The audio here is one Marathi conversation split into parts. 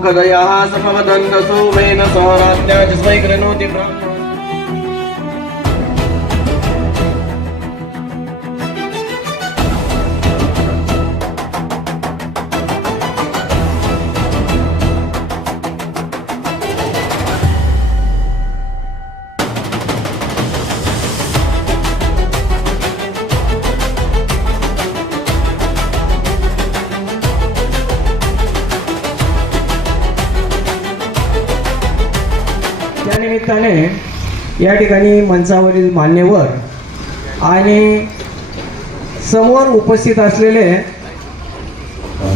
ओखदयाः समवदन्तु सोमेन सहराज्ञा जिस्मै कृणोति ब्राह्मण। त्या निमित्ताने या ठिकाणी मंचावरील मान्यवर आणि समोर उपस्थित असलेले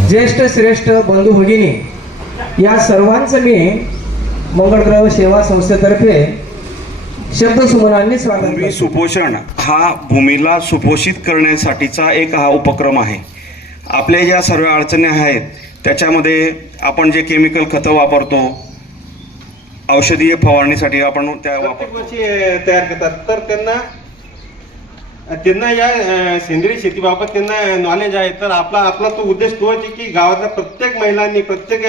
ज्येष्ठ श्रेष्ठ बंधू भगिनी या सर्वांचं मी मंगळग्रह सेवा संस्थेतर्फे शब्दसुमनांनी स्वागत भूमी करतो। सुपोषण हा भूमीला सुपोषित करण्यासाठीचा एक हा उपक्रम आहे। आपल्या ज्या सर्व अडचणी आहेत त्याच्यामध्ये आपण जे केमिकल खतं वापरतो, औषधीय फवारणीसाठी आपण त्या प्रत्येक वर्षी तयार करतात, तर त्यांना या सेंद्रिय शेतीबाबत त्यांना नॉलेज आहे। तर आपला तो उद्देश तो आहे की गावातल्या प्रत्येक महिलांनी, प्रत्येक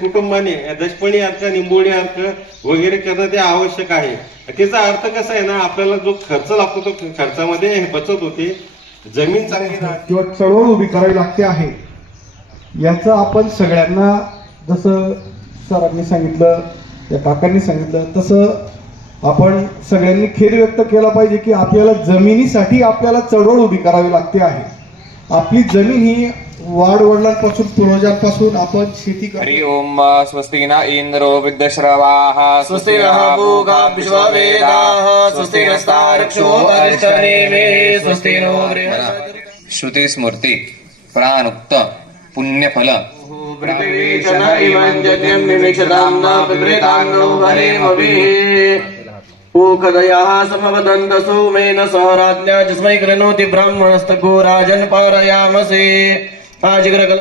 कुटुंबाने दशपणी अर्क, निंबोळी अर्क वगैरे करणं ते आवश्यक आहे। त्याचा अर्थ कसा आहे ना, आपल्याला जो खर्च लागतो तो खर्चामध्ये बचत होते, जमीन चांगली राहते किंवा चळवळ उभी करावी लागते आहे। याचं आपण सगळ्यांना, जसं सरांनी सांगितलं, त्या काकांनी सांगितलं, तसं आपण सगळ्यांनी खेद व्यक्त केला पाहिजे की आपल्याला जमिनीसाठी आपल्याला चळवळ उभी करावी लागते आहे। आपली जमीन ही वाडवडिलांपासून, पूर्वजांपासून आपण शेती करतो। हरि ओम स्वस्ति न इंद्रो वृद्धश्रवाः स्वस्ति नः पूगा विश्ववेदाः स्वस्ति नस्तार्क्ष्यो अरिष्टनेमे स्वस्ति नो बृहस्पतिर्यजत्राः। श्रुति स्मृति प्राणुक्त पुण्यफल पृथिवीशन इवञ्जन्यं निमिषदाम्ना पितृतान्नो हरेमभिः। ओखदयाः समवदन्तु सोमेन सहराज्ञा जिस्मै कृणोति ब्राह्मणस्तको राजन् पारयामसे। आजिग्रकल